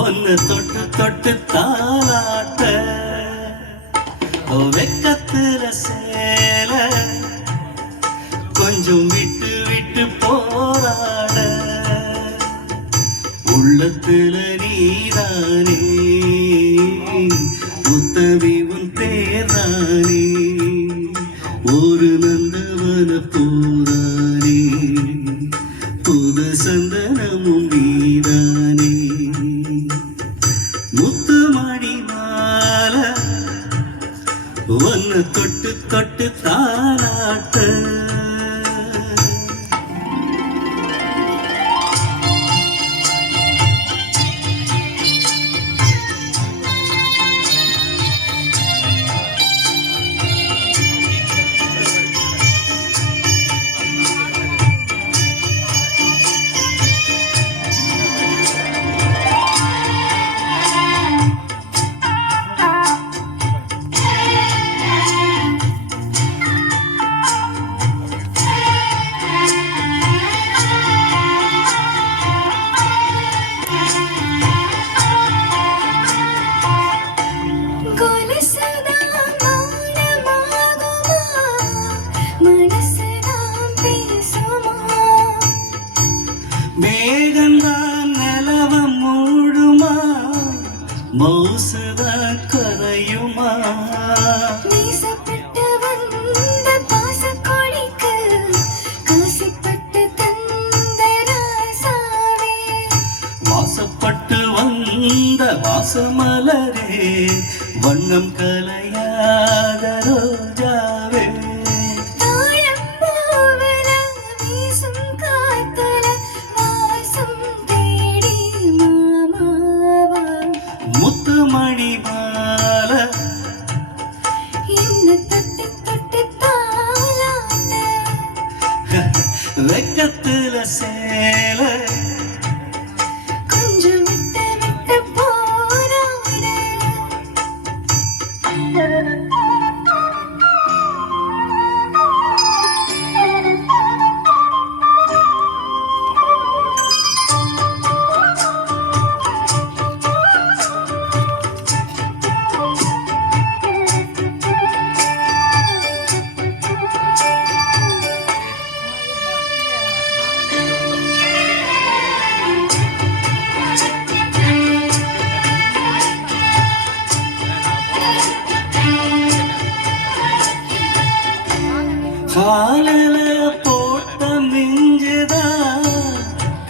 ஒன்னு தொட்டு தொட்டு தாளாட்ட வெக்கத்துல சேல கொஞ்சம் விட்டு விட்டு போராட உள்ளத்துல நீதானே உத்தவி உன் பேரானே ஒரு நந்தவன பூதானே புது சந்தனமும் நீதானே முத்துமணி மாலை ஒன்னு தொட்டு தொட்டு தாளாட்ட மேகந்தான் நிலவம் மூடுமா மௌசுதான் கரையுமா வீசப்பட்டு வந்த பாசக்கொடிக்கு காசிப்பட்டு தந்த ராசாவே வாசப்பட்டு வந்த வாசமலரே வண்ணம் கலையாத ரோஜாவே முத்துமணி மாலை என்ன தொட்டு தொட்டு தாளாட்ட வெக்கத்துல சேல கொஞ்சம் விட்டு விட்டு போராட காலில போட்ட மிஞ்சுதா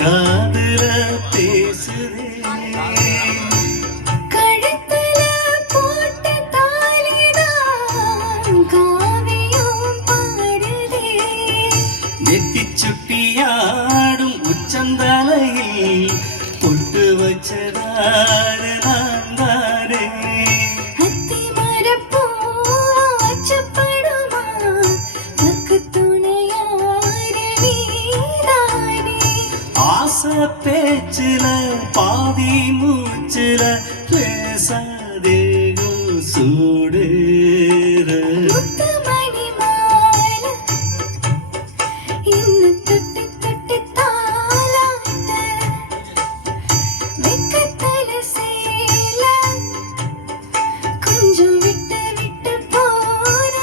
காதுல பேசுதே கழுத்துல போட்ட தாலிதான் காவியம் பாடுதே நெத்தி சுட்டியாடும் உச்சந்தலையில் பொட்டு வச்சதாரு நான் தானே அத்தி மரப்பூ ஆச்சப்படுமா பக்கு துணையாரு நீதானே ஆசை பேச்சுல பாதி மூச்சுல பேசாதேகும் சூடேற முத்துமணி மாலை என்ன தொட்டு தொட்டு தாளாட்ட வெக்கத்துல சேல கொஞ்சம் விட்டு விட்டு போராட